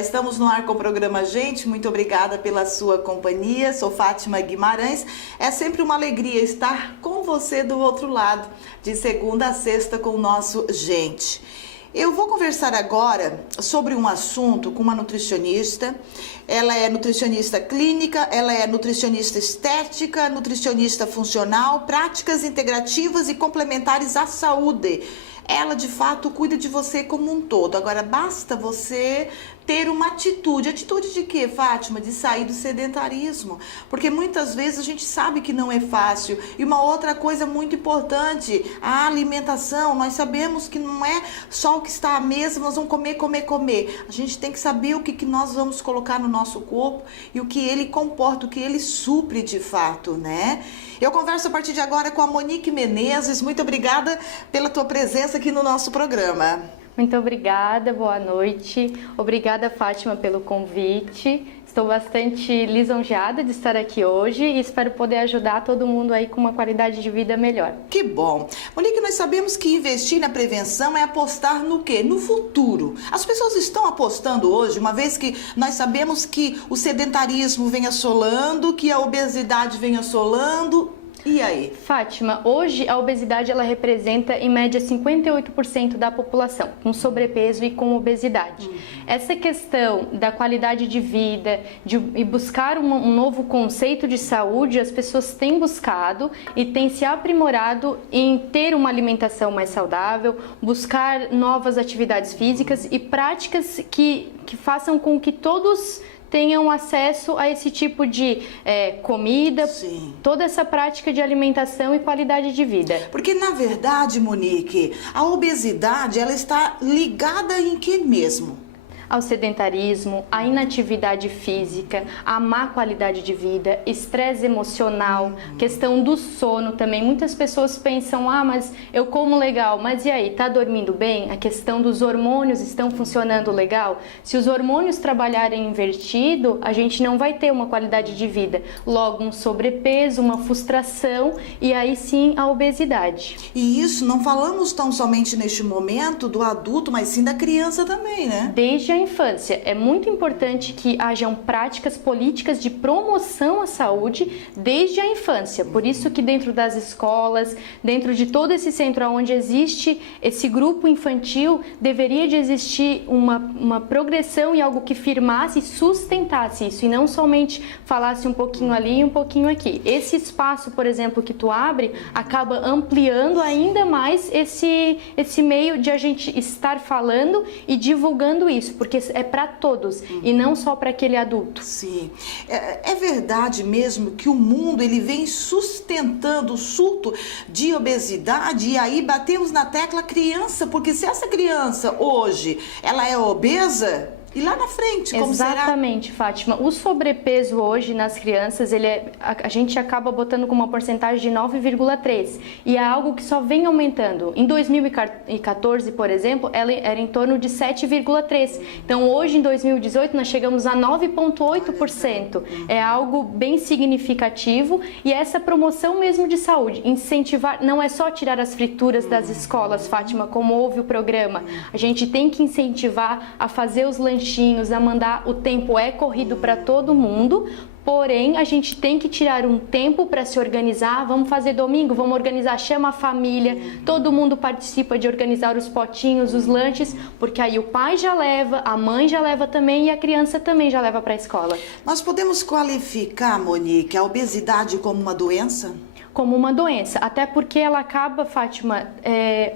estamos no ar com o programa Gente, muito obrigada pela sua companhia, sou Fátima Guimarães, é sempre uma alegria estar com você do outro lado, de segunda a sexta com o nosso Gente. Eu vou conversar agora sobre um assunto com uma nutricionista. Ela é nutricionista clínica, ela é nutricionista estética, nutricionista funcional, práticas integrativas e complementares à saúde. Ela, de fato, cuida de você como um todo. Agora, basta você ter uma atitude. Atitude de quê, Fátima? De sair do sedentarismo. Porque muitas vezes a gente sabe que não é fácil. E uma outra coisa muito importante, a alimentação. Nós sabemos que não é só o que está à mesa, nós vamos comer, comer, comer. A gente tem que saber o que nós vamos colocar no nosso corpo e o que ele comporta, o que ele supre de fato, né? Eu converso a partir de agora com a Monique Menezes. Muito obrigada pela tua presença aqui no nosso programa. Muito obrigada, boa noite. Obrigada, Fátima, pelo convite. Estou bastante lisonjeada de estar aqui hoje e espero poder ajudar todo mundo aí com uma qualidade de vida melhor. Que bom. Monique, nós sabemos que investir na prevenção é apostar no quê? No futuro. As pessoas estão apostando hoje, uma vez que nós sabemos que o sedentarismo vem assolando, que a obesidade vem assolando. E aí? Fátima, hoje a obesidade ela representa em média 58% da população, com sobrepeso e com obesidade. Essa questão da qualidade de vida e buscar um novo conceito de saúde, as pessoas têm buscado e têm se aprimorado em ter uma alimentação mais saudável, buscar novas atividades físicas e práticas que façam com que todos tenham acesso a esse tipo de comida, sim, toda essa prática de alimentação e qualidade de vida. Porque, na verdade, Monique, a obesidade, ela está ligada em que mesmo? Ao sedentarismo, à inatividade física, à má qualidade de vida, estresse emocional, questão do sono também. Muitas pessoas pensam, mas eu como legal, mas e aí, tá dormindo bem? A questão dos hormônios estão funcionando legal? Se os hormônios trabalharem invertido, a gente não vai ter uma qualidade de vida. Logo, um sobrepeso, uma frustração e aí sim a obesidade. E isso, não falamos tão somente neste momento do adulto, mas sim da criança também, né? Desde a infância. É muito importante que hajam práticas políticas de promoção à saúde desde a infância. Por isso que dentro das escolas, dentro de todo esse centro onde existe esse grupo infantil, deveria de existir uma progressão e algo que firmasse e sustentasse isso, e não somente falasse um pouquinho ali e um pouquinho aqui. Esse espaço, por exemplo, que tu abre, acaba ampliando ainda mais esse meio de a gente estar falando e divulgando isso, porque é para todos e não só para aquele adulto. Sim. É verdade mesmo que o mundo ele vem sustentando o surto de obesidade, e aí batemos na tecla criança, porque se essa criança hoje ela é obesa, e lá na frente, como será? Exatamente, Fátima. O sobrepeso hoje nas crianças, a gente acaba botando com uma porcentagem de 9,3%. E é algo que só vem aumentando. Em 2014, por exemplo, ela era em torno de 7,3%. Então, hoje, em 2018, nós chegamos a 9,8%. É algo bem significativo. E essa promoção mesmo de saúde, incentivar, não é só tirar as frituras das escolas, Fátima, como houve o programa. A gente tem que incentivar a fazer os lanchinhos, a mandar. O tempo é corrido para todo mundo, porém a gente tem que tirar um tempo para se organizar. Vamos fazer domingo, vamos organizar, chama a família, todo mundo participa de organizar os potinhos, os lanches, porque aí o pai já leva, a mãe já leva também e a criança também já leva para a escola. Nós podemos qualificar, Monique, a obesidade como uma doença? Como uma doença, até porque ela acaba, Fátima,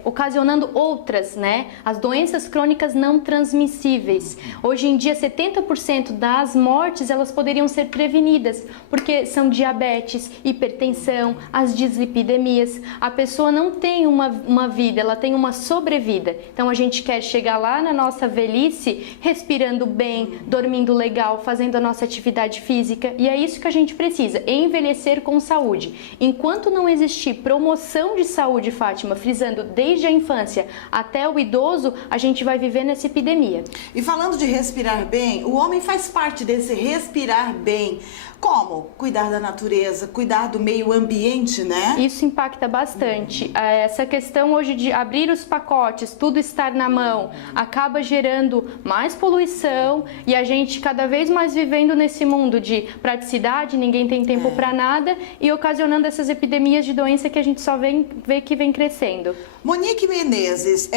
ocasionando outras, né? As doenças crônicas não transmissíveis. Hoje em dia, 70% das mortes, elas poderiam ser prevenidas, porque são diabetes, hipertensão, as dislipidemias. A pessoa não tem uma vida, ela tem uma sobrevida. Então, a gente quer chegar lá na nossa velhice, respirando bem, dormindo legal, fazendo a nossa atividade física, e é isso que a gente precisa, envelhecer com saúde. Enquanto não existir promoção de saúde, Fátima, frisando desde a infância até o idoso, a gente vai viver nessa epidemia. E falando de respirar bem, o homem faz parte desse respirar bem. Como? Cuidar da natureza, cuidar do meio ambiente, né? Isso impacta bastante. Essa questão hoje de abrir os pacotes, tudo estar na mão, acaba gerando mais poluição e a gente cada vez mais vivendo nesse mundo de praticidade, ninguém tem tempo para nada e ocasionando essas epidemias de doença que a gente só vê que vem crescendo. Monique Menezes,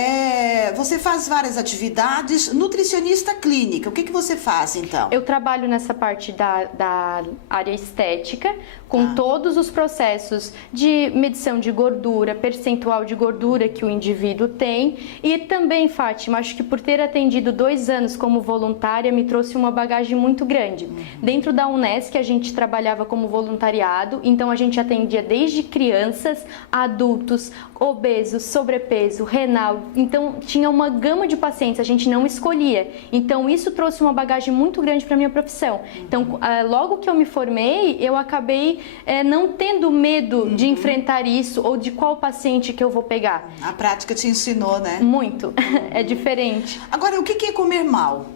você faz várias atividades, nutricionista clínica, o que você faz então? Eu trabalho nessa parte da área estética, com todos os processos de medição de gordura, percentual de gordura que o indivíduo tem e também, Fátima, acho que por ter atendido 2 anos como voluntária me trouxe uma bagagem muito grande. Dentro da Unesc a gente trabalhava como voluntariado, então a gente atendia desde crianças, adultos, obesos, sobrepeso, renal, então tinha uma gama de pacientes, a gente não escolhia. Então isso trouxe uma bagagem muito grande para a minha profissão. Então logo que eu me formei, eu acabei não tendo medo de enfrentar isso ou de qual paciente que eu vou pegar. A prática te ensinou, né? Muito, é diferente. Agora, o que é comer mal?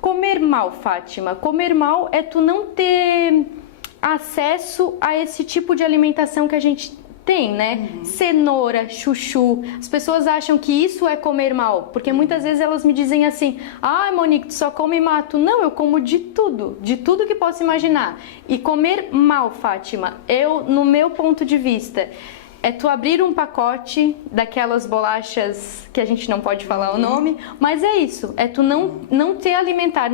Comer mal, Fátima, comer mal é tu não ter acesso a esse tipo de alimentação que a gente tem, né? Cenoura, chuchu. As pessoas acham que isso é comer mal, porque muitas vezes elas me dizem assim: "Ah, Monique, tu só come mato". Não, eu como de tudo que posso imaginar. E comer mal, Fátima, no meu ponto de vista, é tu abrir um pacote daquelas bolachas que a gente não pode falar o nome, mas é isso, é tu não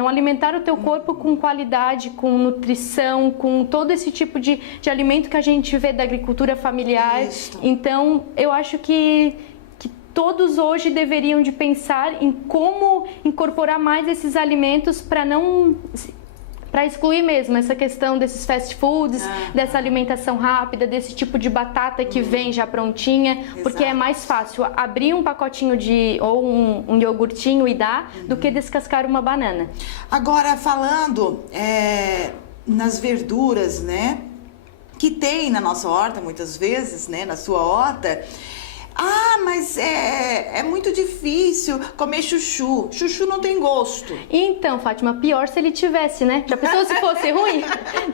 alimentar o teu corpo com qualidade, com nutrição, com todo esse tipo de alimento que a gente vê da agricultura familiar. Isso. Então, eu acho que todos hoje deveriam de pensar em como incorporar mais esses alimentos para excluir mesmo essa questão desses fast foods, dessa alimentação rápida, desse tipo de batata que vem já prontinha, porque é mais fácil abrir um pacotinho ou um iogurtinho e dar do que descascar uma banana. Agora, falando nas verduras, né, que tem na nossa horta, muitas vezes, né, na sua horta. Mas é muito difícil comer chuchu. Chuchu não tem gosto. Então, Fátima, pior se ele tivesse, né? Já pensou se fosse ruim?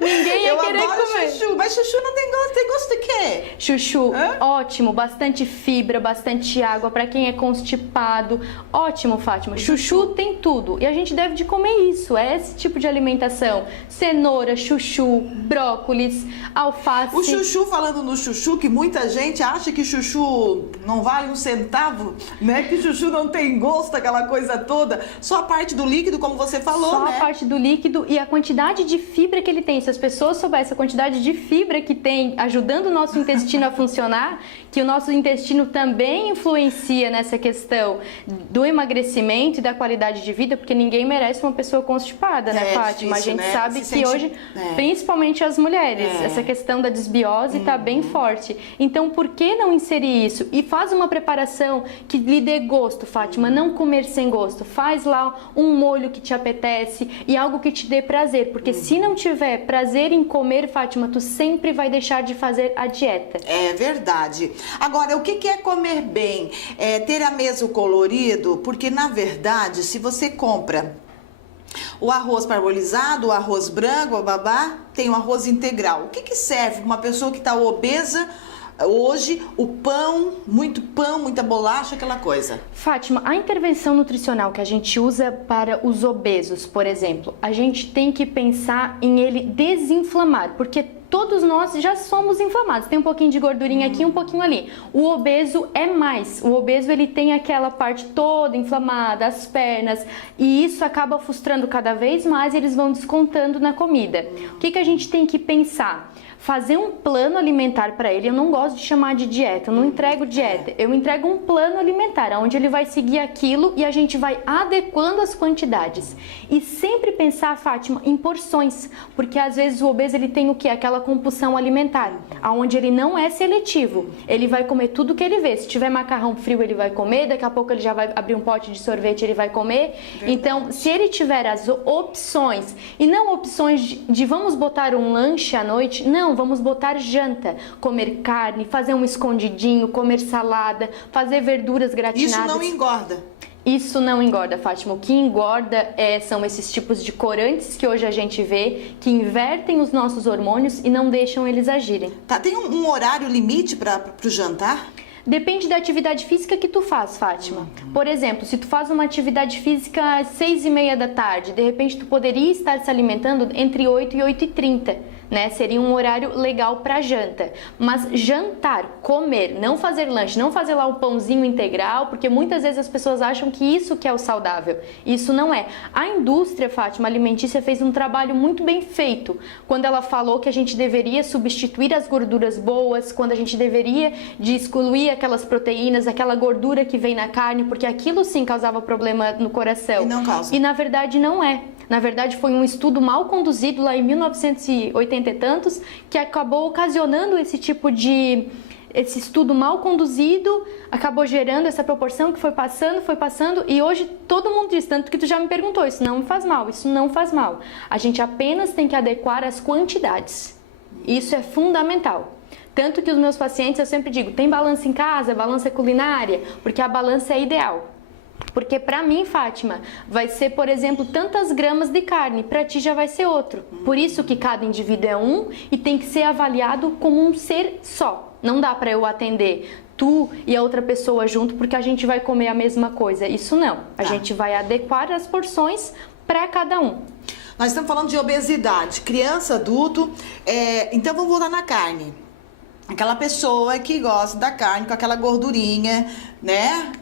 Ninguém ia querer comer. Eu adoro chuchu, mas chuchu não tem gosto. Tem gosto de quê? Chuchu, ótimo. Bastante fibra, bastante água para quem é constipado. Ótimo, Fátima. Chuchu tem tudo. E a gente deve de comer isso. É esse tipo de alimentação. Cenoura, chuchu, brócolis, alface. O chuchu, falando no chuchu, que muita gente acha que chuchu não vale um centavo, né? Que chuchu não tem gosto, aquela coisa toda. Só a parte do líquido, como você falou, Só né? a parte do líquido e a quantidade de fibra que ele tem. Se as pessoas soubessem a quantidade de fibra que tem, ajudando o nosso intestino a funcionar, que o nosso intestino também influencia nessa questão do emagrecimento e da qualidade de vida, porque ninguém merece uma pessoa constipada, né, Fátima? Difícil, a gente né? sabe que hoje, principalmente as mulheres, essa questão da desbiose está bem forte. Então, por que não inserir isso? E faz uma preparação que lhe dê gosto, Fátima, não comer sem gosto. Faz lá um molho que te apetece e algo que te dê prazer, porque se não tiver prazer em comer, Fátima, tu sempre vai deixar de fazer a dieta. É verdade. Agora, o que é comer bem? É ter a mesa colorido? Porque, na verdade, se você compra o arroz parbolizado, o arroz branco, babá, tem o arroz integral. O que serve para uma pessoa que está obesa hoje? O pão, muita bolacha, aquela coisa. Fátima, a intervenção nutricional que a gente usa para os obesos, por exemplo, a gente tem que pensar em ele desinflamar, porque todos nós já somos inflamados, tem um pouquinho de gordurinha aqui, um pouquinho ali. O obeso é mais, o obeso ele tem aquela parte toda inflamada, as pernas, e isso acaba frustrando cada vez mais e eles vão descontando na comida. O que a gente tem que pensar? Fazer um plano alimentar para ele. Eu não gosto de chamar de dieta, eu não entrego dieta, eu entrego um plano alimentar, onde ele vai seguir aquilo e a gente vai adequando as quantidades. E sempre pensar, Fátima, em porções, porque às vezes o obeso ele tem o quê? Aquela compulsão alimentar, onde ele não é seletivo, ele vai comer tudo que ele vê. Se tiver macarrão frio ele vai comer, daqui a pouco ele já vai abrir um pote de sorvete, ele vai comer. Verdade. Então, se ele tiver as opções, e não opções de vamos botar um lanche à noite, não, vamos botar janta, comer carne, fazer um escondidinho, comer salada, fazer verduras gratinadas. Isso não engorda. Isso não engorda, Fátima. O que engorda são esses tipos de corantes que hoje a gente vê, que invertem os nossos hormônios e não deixam eles agirem. Tá, tem um horário limite para o jantar? Depende da atividade física que tu faz, Fátima. Por exemplo, se tu faz uma atividade física às 6h30 da tarde, de repente tu poderia estar se alimentando entre 8 e 8h30. Né? Seria um horário legal para janta. Mas jantar, comer, não fazer lanche, não fazer lá o pãozinho integral, porque muitas vezes as pessoas acham que isso que é o saudável. Isso não é. A indústria, Fátima, alimentícia fez um trabalho muito bem feito quando ela falou que a gente deveria substituir as gorduras boas, quando a gente deveria de excluir aquelas proteínas, aquela gordura que vem na carne, porque aquilo sim causava problema no coração. E não causa. E na verdade não é. Na verdade, foi um estudo mal conduzido lá em 1980 e tantos que acabou ocasionando esse tipo de... Esse estudo mal conduzido acabou gerando essa proporção que foi passando e hoje todo mundo diz, tanto que tu já me perguntou, isso não me faz mal, isso não faz mal. A gente apenas tem que adequar as quantidades. Isso é fundamental. Tanto que os meus pacientes, eu sempre digo, tem balança em casa, balança culinária, porque a balança é ideal. Porque para mim, Fátima, vai ser, por exemplo, tantas gramas de carne, para ti já vai ser outro. Por isso que cada indivíduo é um e tem que ser avaliado como um ser só. Não dá para eu atender tu e a outra pessoa junto porque a gente vai comer a mesma coisa. Isso não. A gente vai adequar as porções para cada um. Nós estamos falando de obesidade, criança, adulto. Então vamos voltar na carne. Aquela pessoa que gosta da carne com aquela gordurinha, né?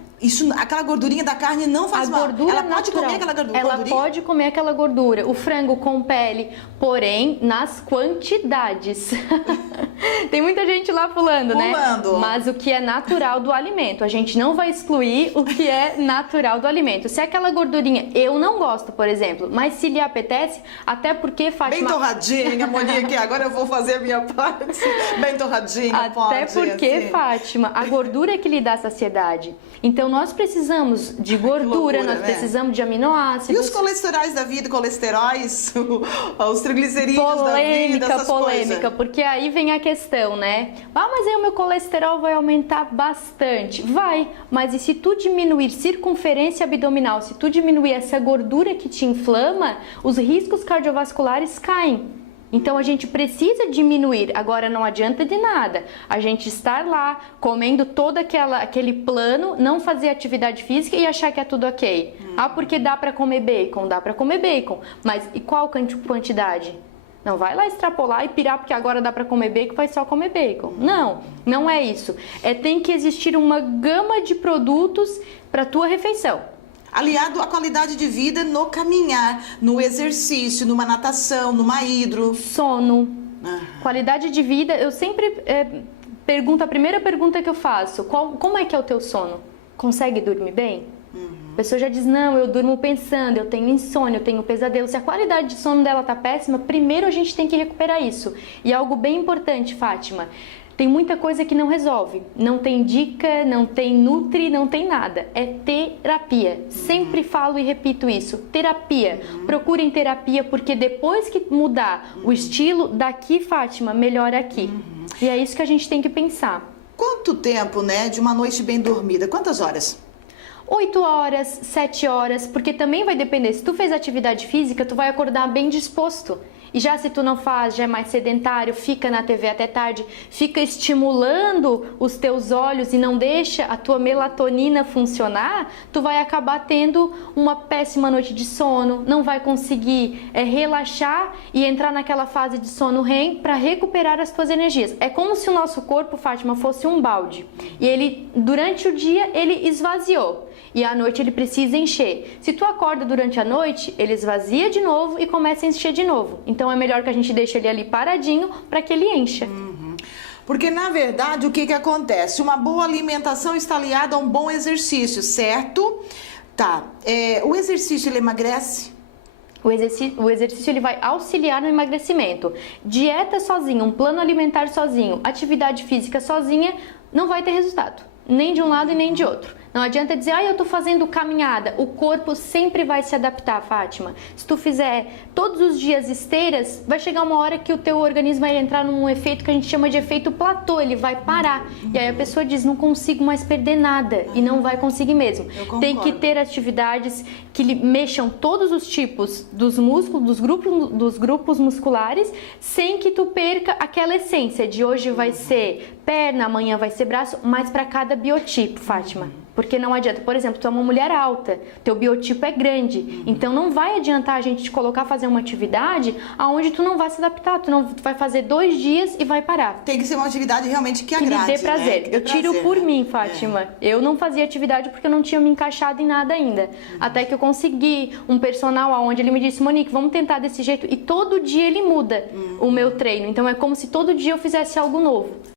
Aquela gordurinha da carne não faz mal. Ela pode comer aquela gordurinha? Ela pode comer aquela gordura. O frango com pele, porém, nas quantidades. Tem muita gente lá pulando, né? Mas o que é natural do alimento. A gente não vai excluir o que é natural do alimento. Se aquela gordurinha, eu não gosto, por exemplo, mas se lhe apetece, até porque, Fátima... Bem torradinha, Monique, agora eu vou fazer a minha parte. Bem torradinha, até porque, assim. Fátima, a gordura é que lhe dá saciedade. Então, nós precisamos de gordura, loucura, nós precisamos de aminoácidos. E os colesteróis da vida, colesteróis, os triglicerídeos da vida, essas polêmica, coisas. Porque aí vem a questão, né? Mas aí o meu colesterol vai aumentar bastante. Vai, mas e se tu diminuir circunferência abdominal, se tu diminuir essa gordura que te inflama, os riscos cardiovasculares caem. Então a gente precisa diminuir, agora não adianta de nada a gente estar lá comendo todo aquele plano, não fazer atividade física e achar que é tudo ok. Porque dá para comer bacon, mas e qual quantidade? Não vai lá extrapolar e pirar porque agora dá para comer bacon, vai só comer bacon. Não é isso. Tem que existir uma gama de produtos para tua refeição. Aliado à qualidade de vida no caminhar, no exercício, numa natação, numa hidro. Sono. Qualidade de vida, eu sempre a primeira pergunta que eu faço, como é que é o teu sono? Consegue dormir bem? A pessoa já diz, não, eu durmo pensando, eu tenho insônia, eu tenho pesadelo. Se a qualidade de sono dela tá péssima, primeiro a gente tem que recuperar isso. E algo bem importante, Fátima, tem muita coisa que não resolve, não tem dica, não tem nutri, não tem nada, é terapia. Sempre falo e repito isso, terapia. Procurem terapia porque depois que mudar o estilo, daqui, Fátima, melhora aqui. E é isso que a gente tem que pensar. Quanto tempo, né, de uma noite bem dormida? Quantas horas? 8 horas, 7 horas, porque também vai depender. Se tu fez atividade física, tu vai acordar bem disposto. E já se tu não faz, já é mais sedentário, fica na TV até tarde, fica estimulando os teus olhos e não deixa a tua melatonina funcionar, tu vai acabar tendo uma péssima noite de sono, não vai conseguir relaxar e entrar naquela fase de sono REM para recuperar as tuas energias. É como se o nosso corpo, Fátima, fosse um balde e ele, durante o dia, ele esvaziou. E à noite ele precisa encher. Se tu acorda durante a noite, ele esvazia de novo e começa a encher de novo. Então é melhor que a gente deixe ele ali paradinho para que ele encha. Porque na verdade o que acontece? Uma boa alimentação está aliada a um bom exercício, certo? Tá. O exercício ele emagrece? O exercício ele vai auxiliar no emagrecimento. Dieta sozinha, um plano alimentar sozinho, atividade física sozinha, não vai ter resultado. Nem de um lado e nem de outro. Não adianta dizer, eu tô fazendo caminhada. O corpo sempre vai se adaptar, Fátima. Se tu fizer todos os dias esteiras, vai chegar uma hora que o teu organismo vai entrar num efeito que a gente chama de efeito platô, ele vai parar. E aí a pessoa diz, não consigo mais perder nada. E não vai conseguir mesmo. Tem que ter atividades que mexam todos os tipos dos músculos, dos grupos musculares, sem que tu perca aquela essência de hoje vai ser perna, amanhã vai ser braço, mas para cada biotipo, Fátima. Porque não adianta, por exemplo, tu é uma mulher alta, teu biotipo é grande, então não vai adiantar a gente te colocar a fazer uma atividade aonde tu não vai se adaptar, tu vai fazer 2 dias e vai parar. Tem que ser uma atividade realmente que agrade, que lhe dê prazer. Né? Eu tiro por mim, Fátima. Eu não fazia atividade porque eu não tinha me encaixado em nada ainda. Até que eu consegui um personal aonde ele me disse, Monique, vamos tentar desse jeito. E todo dia ele muda o meu treino. Então é como se todo dia eu fizesse algo novo.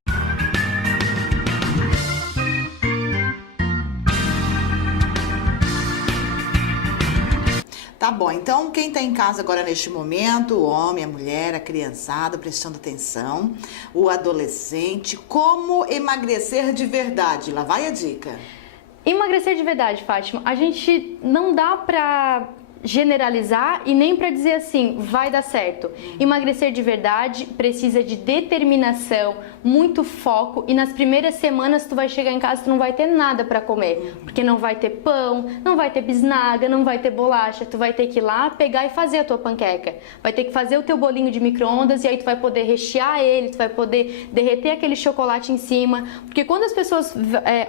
Tá bom, então quem está em casa agora neste momento, o homem, a mulher, a criançada, prestando atenção, o adolescente, como emagrecer de verdade? Lá vai a dica. Emagrecer de verdade, Fátima, a gente não dá pra generalizar e nem para dizer assim, vai dar certo. Emagrecer de verdade precisa de determinação, muito foco, e nas primeiras semanas tu vai chegar em casa e tu não vai ter nada para comer, porque não vai ter pão, não vai ter bisnaga, não vai ter bolacha, tu vai ter que ir lá pegar e fazer a tua panqueca, vai ter que fazer o teu bolinho de micro-ondas e aí tu vai poder rechear ele, tu vai poder derreter aquele chocolate em cima, porque quando as pessoas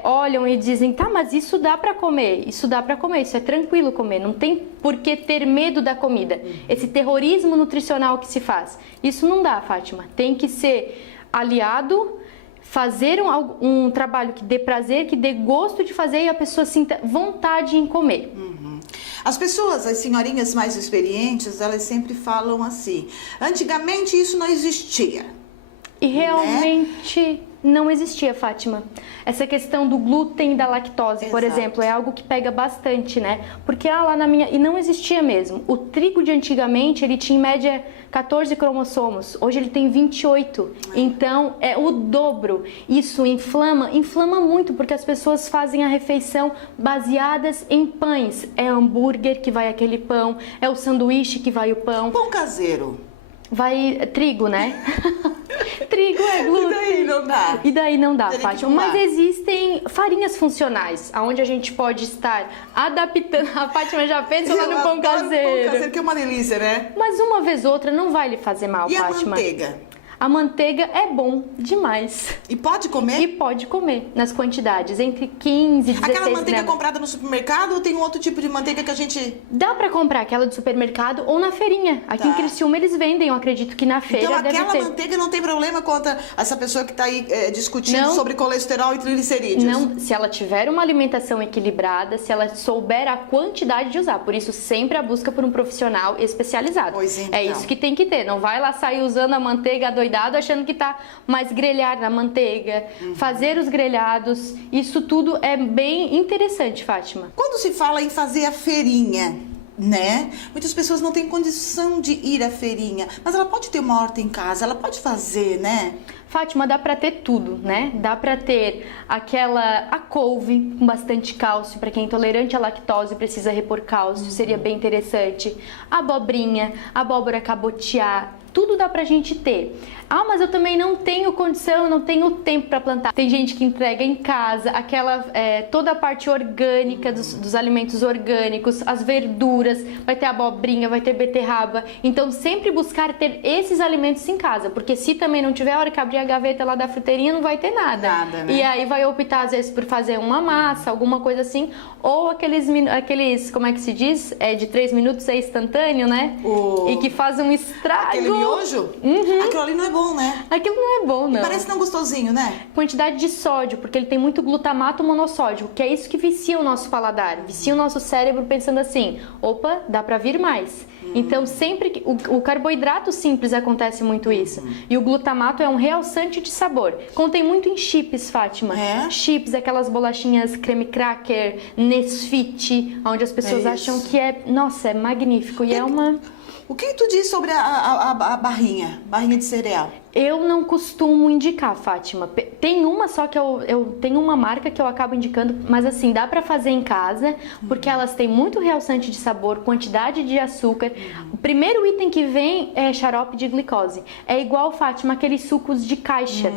olham e dizem, tá, mas isso dá para comer, isso dá para comer, isso é tranquilo comer, não tem por que ter medo da comida, esse terrorismo nutricional que se faz, isso não dá, Fátima, tem que ser aliado, fazer um trabalho que dê prazer, que dê gosto de fazer e a pessoa sinta vontade em comer. As pessoas, as senhorinhas mais experientes, elas sempre falam assim, antigamente isso não existia. E realmente não existia, Fátima. Essa questão do glúten e da lactose, por exemplo, é algo que pega bastante, né? Porque lá na minha... E não existia mesmo. O trigo de antigamente, ele tinha em média 14 cromossomos. Hoje ele tem 28. Então, é o dobro. Isso inflama muito, porque as pessoas fazem a refeição baseadas em pães. É hambúrguer que vai aquele pão, é o sanduíche que vai o pão. Pão caseiro. Vai trigo, né? Trigo é glúten. E daí não dá. E daí não dá, Fátima. Mas existem farinhas funcionais, onde a gente pode estar adaptando. A Fátima já pensou lá no pão caseiro. Pão caseiro, que é uma delícia, né? Mas uma vez ou outra não vai lhe fazer mal, e Fátima. E a manteiga? A manteiga é bom demais. E pode comer? E pode comer, nas quantidades, entre 15 e 16 Aquela manteiga gramas. comprada no supermercado ou tem um outro tipo de manteiga que a gente... Dá pra comprar aquela do supermercado ou na feirinha. Aqui em Criciúma eles vendem, eu acredito que na feira então, deve ter. Então aquela manteiga não tem problema contra essa pessoa que tá aí discutindo sobre colesterol e triglicerídeos? Não, se ela tiver uma alimentação equilibrada, se ela souber a quantidade de usar. Por isso, sempre a busca por um profissional especializado. Pois então. É isso que tem que ter. Não vai lá sair usando a manteiga adoidado achando que tá mais grelhar na manteiga, fazer os grelhados, isso tudo é bem interessante, Fátima. Quando se fala em fazer a feirinha, né? Muitas pessoas não têm condição de ir à feirinha, mas ela pode ter uma horta em casa, ela pode fazer, né? Fátima, dá pra ter tudo, né? Dá pra ter a couve com bastante cálcio, pra quem é intolerante à lactose precisa repor cálcio, seria bem interessante. A abobrinha, abóbora cabotiá, tudo dá pra gente ter. Ah, mas eu também não tenho condição, eu não tenho tempo pra plantar. Tem gente que entrega em casa, toda a parte orgânica dos alimentos orgânicos, as verduras, vai ter abobrinha, vai ter beterraba. Então sempre buscar ter esses alimentos em casa, porque se também não tiver, a hora que abrir a gaveta lá da fruteirinha não vai ter nada. Nada, né? E aí vai optar às vezes por fazer uma massa, alguma coisa assim, ou aqueles como é que se diz? De 3 minutos é instantâneo, né? E que faz um estrago. Aquele miojo? Aquilo ali não é bom, né? Aquilo não é bom, não. E parece não gostosinho, né? Quantidade de sódio, porque ele tem muito glutamato monossódico, que é isso que vicia o nosso paladar, vicia o nosso cérebro pensando assim, opa, dá pra vir mais. Então sempre que o carboidrato simples acontece muito isso. E o glutamato é um realçante de sabor. Contém muito em chips, Fátima. Chips, aquelas bolachinhas creme cracker, Nesfit, onde as pessoas acham que nossa, é magnífico. E O que tu diz sobre a barrinha de cereal? Eu não costumo indicar, Fátima. Tem uma só que eu tenho uma marca que eu acabo indicando, mas assim, dá pra fazer em casa, porque elas têm muito realçante de sabor, quantidade de açúcar. O primeiro item que vem é xarope de glicose. É igual, Fátima, aqueles sucos de caixa.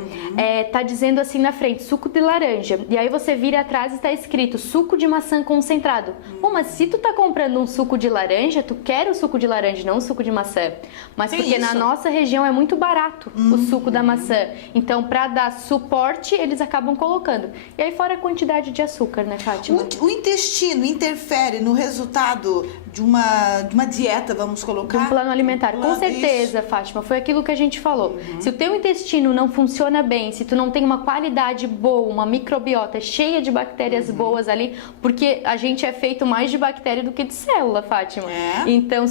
Tá dizendo assim na frente, suco de laranja. E aí você vira atrás e tá escrito suco de maçã concentrado. Pô, mas se tu tá comprando um suco de laranja, tu quer o suco de laranja, não o suco de maçã. Mas porque na nossa região é muito barato o suco da maçã. Então, para dar suporte, eles acabam colocando. E aí fora a quantidade de açúcar, né, Fátima? O intestino interfere no resultado de uma dieta, vamos colocar? De um plano alimentar. Com certeza, Fátima. Foi aquilo que a gente falou. Se o teu intestino não funciona bem, se tu não tem uma qualidade boa, uma microbiota cheia de bactérias boas ali, porque a gente é feito mais de bactéria do que de célula, Fátima. Então,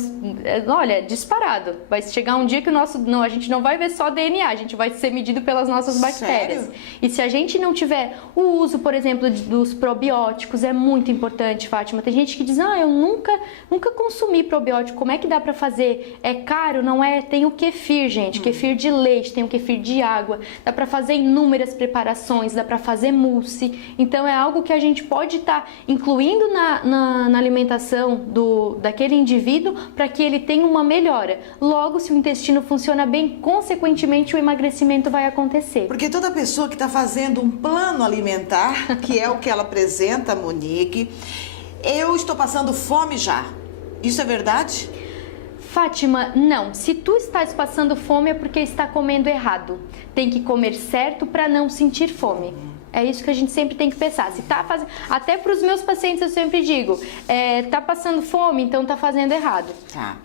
olha, disparado. Vai chegar um dia que a gente não vai ver só DNA, a gente vai ser medido pelas nossas bactérias. Sério? E se a gente não tiver o uso, por exemplo, dos probióticos, é muito importante, Fátima. Tem gente que diz, eu nunca consumi probiótico, como é que dá pra fazer? É caro? Não é? Tem o kefir, gente, kefir de leite, tem o kefir de água, dá pra fazer inúmeras preparações, dá pra fazer mousse. Então é algo que a gente pode estar incluindo na alimentação daquele indivíduo para que ele tenha uma melhora. Logo, se o intestino funciona bem, consequentemente o emagrecimento vai acontecer. Porque toda pessoa que está fazendo um plano alimentar, que é o que ela apresenta, Monique, eu estou passando fome já. Isso é verdade? Fátima, não. Se tu estás passando fome é porque está comendo errado. Tem que comer certo para não sentir fome. É isso que a gente sempre tem que pensar. Se tá fazendo, até para os meus pacientes eu sempre digo, tá passando fome, então tá fazendo errado. Tá.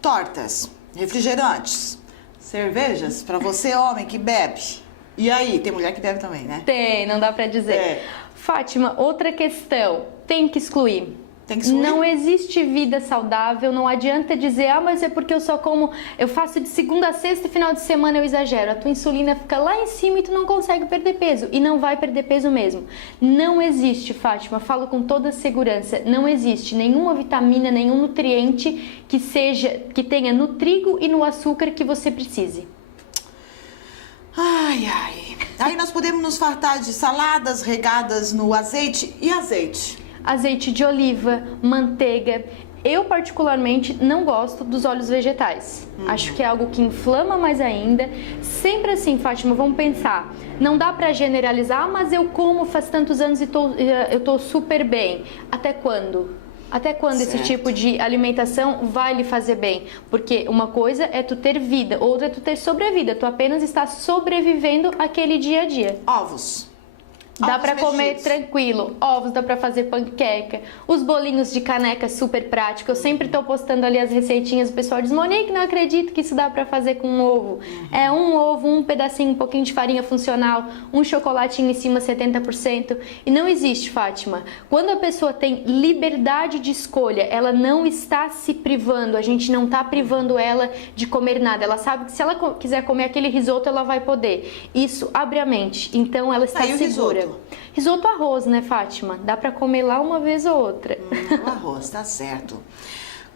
Tortas, refrigerantes, cervejas, para você homem que bebe. E aí, tem mulher que bebe também, né? Tem, não dá para dizer. Fátima, outra questão, tem que excluir. Tem que excluir? Não existe vida saudável, não adianta dizer, mas é porque eu faço de segunda a sexta e final de semana eu exagero. A tua insulina fica lá em cima e tu não consegue perder peso. E não vai perder peso mesmo. Não existe, Fátima, falo com toda segurança, não existe nenhuma vitamina, nenhum nutriente que tenha no trigo e no açúcar que você precise. Ai. Aí nós podemos nos fartar de saladas regadas no azeite. E azeite? Azeite de oliva, manteiga. Eu, particularmente, não gosto dos óleos vegetais. Acho que é algo que inflama mais ainda. Sempre assim, Fátima, vamos pensar. Não dá pra generalizar, mas eu como faz tantos anos e eu tô super bem. Até quando? Até quando esse tipo de alimentação vai lhe fazer bem? Porque uma coisa é tu ter vida, outra é tu ter sobrevida. Tu apenas está sobrevivendo aquele dia a dia. Ovos. Dá pra comer tranquilo, ovos, dá pra fazer panqueca, os bolinhos de caneca super prático. Eu sempre tô postando ali as receitinhas, o pessoal diz, Monique, não acredito que isso dá pra fazer com um ovo. É um ovo, um pedacinho, um pouquinho de farinha funcional, um chocolatinho em cima 70%. E não existe, Fátima. Quando a pessoa tem liberdade de escolha, ela não está se privando, a gente não tá privando ela de comer nada. Ela sabe que se ela quiser comer aquele risoto, ela vai poder. Isso abre a mente, então ela está segura. Risoto arroz, né, Fátima? Dá pra comer lá uma vez ou outra. O arroz, tá certo.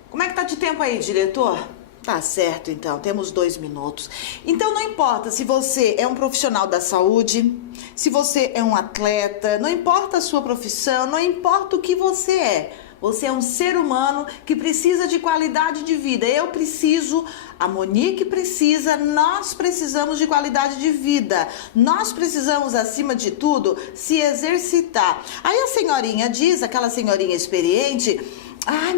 Como é que tá de tempo aí, diretor? Tá certo, então. Temos 2 minutos. Então, não importa se você é um profissional da saúde, se você é um atleta, não importa a sua profissão, não importa o que você é. Você é um ser humano que precisa de qualidade de vida. Eu preciso, a Monique precisa, nós precisamos de qualidade de vida. Nós precisamos, acima de tudo, se exercitar. Aí a senhorinha diz, aquela senhorinha experiente,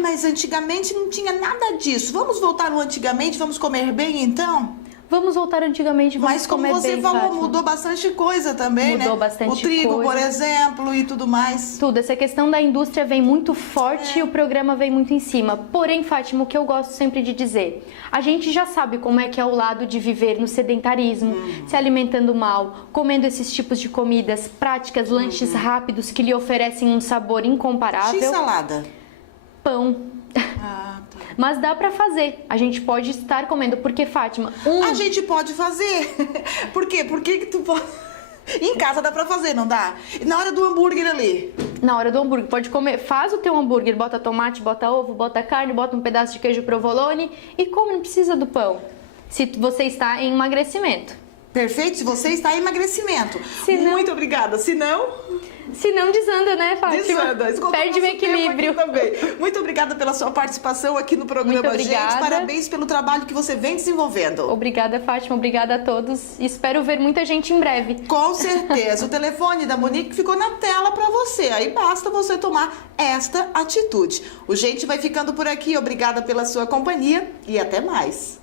mas antigamente não tinha nada disso. Vamos voltar no antigamente, vamos comer bem então? Vamos voltar antigamente, vamos comer bem. Mas como você falou, Fátima, mudou bastante coisa também, né? Mudou bastante coisa. O trigo, por exemplo, e tudo mais. Tudo. Essa questão da indústria vem muito forte e o programa vem muito em cima. Porém, Fátima, o que eu gosto sempre de dizer, a gente já sabe como é que é o lado de viver no sedentarismo, se alimentando mal, comendo esses tipos de comidas práticas, lanches rápidos que lhe oferecem um sabor incomparável. X-salada. Pão. Mas dá pra fazer, a gente pode estar comendo, porque Fátima, A gente pode fazer, por quê? Por que tu pode... Em casa dá pra fazer, não dá? Na hora do hambúrguer ali, Na hora do hambúrguer, pode comer, faz o teu hambúrguer, bota tomate, bota ovo, bota carne, bota um pedaço de queijo provolone e come, não precisa do pão. Se você está em emagrecimento. Perfeito, se você está em emagrecimento. Muito obrigada, se não desanda, né, Fátima? Desanda, perde o equilíbrio. Também. Muito obrigada pela sua participação aqui no programa, gente. Parabéns pelo trabalho que você vem desenvolvendo. Obrigada, Fátima. Obrigada a todos. Espero ver muita gente em breve. Com certeza. O telefone da Monique ficou na tela para você. Aí basta você tomar esta atitude. O Gente vai ficando por aqui. Obrigada pela sua companhia e até mais.